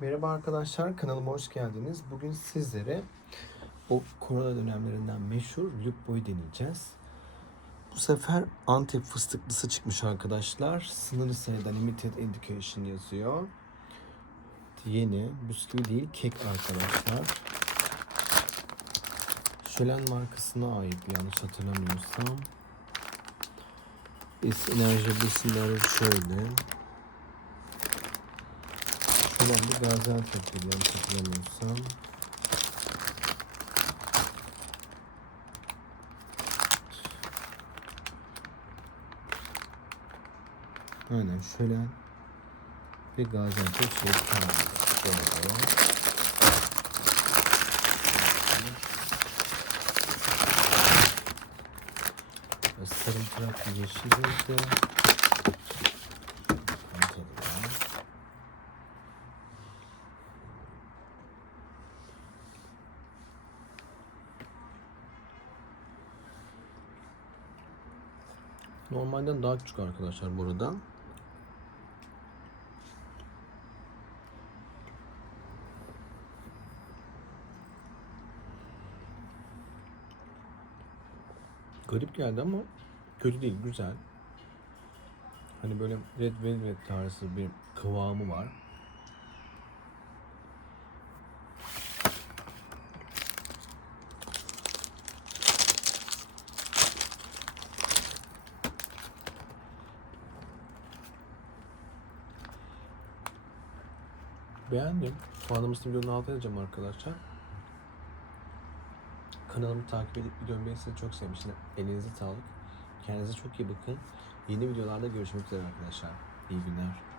Merhaba arkadaşlar, kanalıma hoş geldiniz. Bugün sizlere o korona dönemlerinden meşhur Lübbo'yu deneyeceğiz. Bu sefer Antep fıstıklısı çıkmış arkadaşlar. Sınırlı sayıda limited edition yazıyor. Yeni, bisküvi değil, kek arkadaşlar. Şölen markasına ait yanlış hatırlamıyorsam. Biz enerji besinleri şöyle. Şuradan bir Gaziantep gibi yanlış hatırlamıyorsam. Aynen şöyle bir Gaziantep şey Şöyle. Sarımtırak yeşil renkte. Normalden daha küçük arkadaşlar burada. Garip geldi ama kötü değil, güzel. Hani böyle Red Velvet tarzı bir kıvamı var. Beğendim. Puanımı videonun altına yazacağım arkadaşlar. Kanalımı takip edip videomu beğenirseniz çok sevmiştim. Elinize sağlık. Kendinize çok iyi bakın. Yeni videolarda görüşmek üzere arkadaşlar. İyi günler.